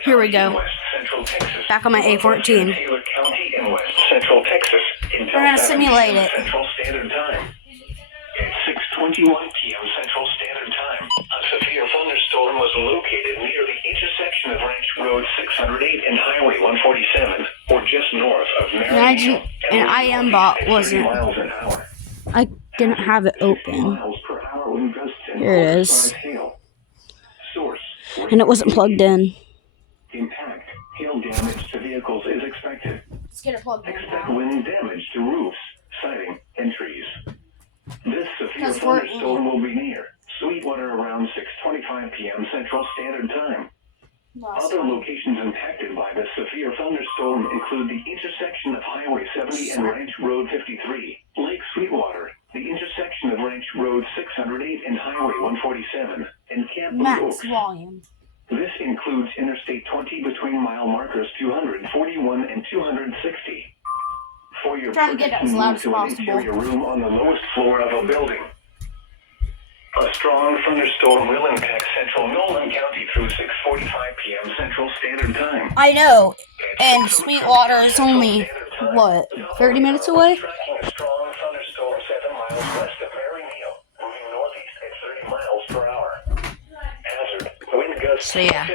Here we go. Back on my A14. Taylor County in West Central Texas. We're gonna simulate it. Central Standard Time. At 6:21 p.m. Central Standard Time, a severe thunderstorm was located near the intersection of Ranch Road 608 and Highway 147, or just north of Marion. And IMBot wasn't. Miles an hour. I didn't have it open. Miles per hour wind gusts and Here it is. quarter-size hail. Source. And it wasn't plugged in. Impact. Hail damage to vehicles is expected. Let's get it plugged in Expect now. wind damage to roofs, siding, and trees. This severe Because we're thunderstorm will be near Sweetwater around 6:25 p.m. Central Standard Time. Other locations impacted by the severe thunderstorm include the intersection of Highway 70 and Ranch Road 53, Lake Sweetwater, the intersection of Ranch Road 608 and Highway 147, and Camp Blue max Oaks. volume. This includes Interstate 20 between mile markers 241 and 260. For your Trying to get it as loud as protection, move to an possible. interior room on the lowest floor of a building. A strong thunderstorm will impact central Nolan County through 6:45 p.m. Central Standard Time. I know. And Sweetwater is only, what, 30 minutes away? Tracking a strong thunderstorm 7 miles west of Marion Hill, moving northeast at 30 miles per hour. Hazard, wind gusts So yeah.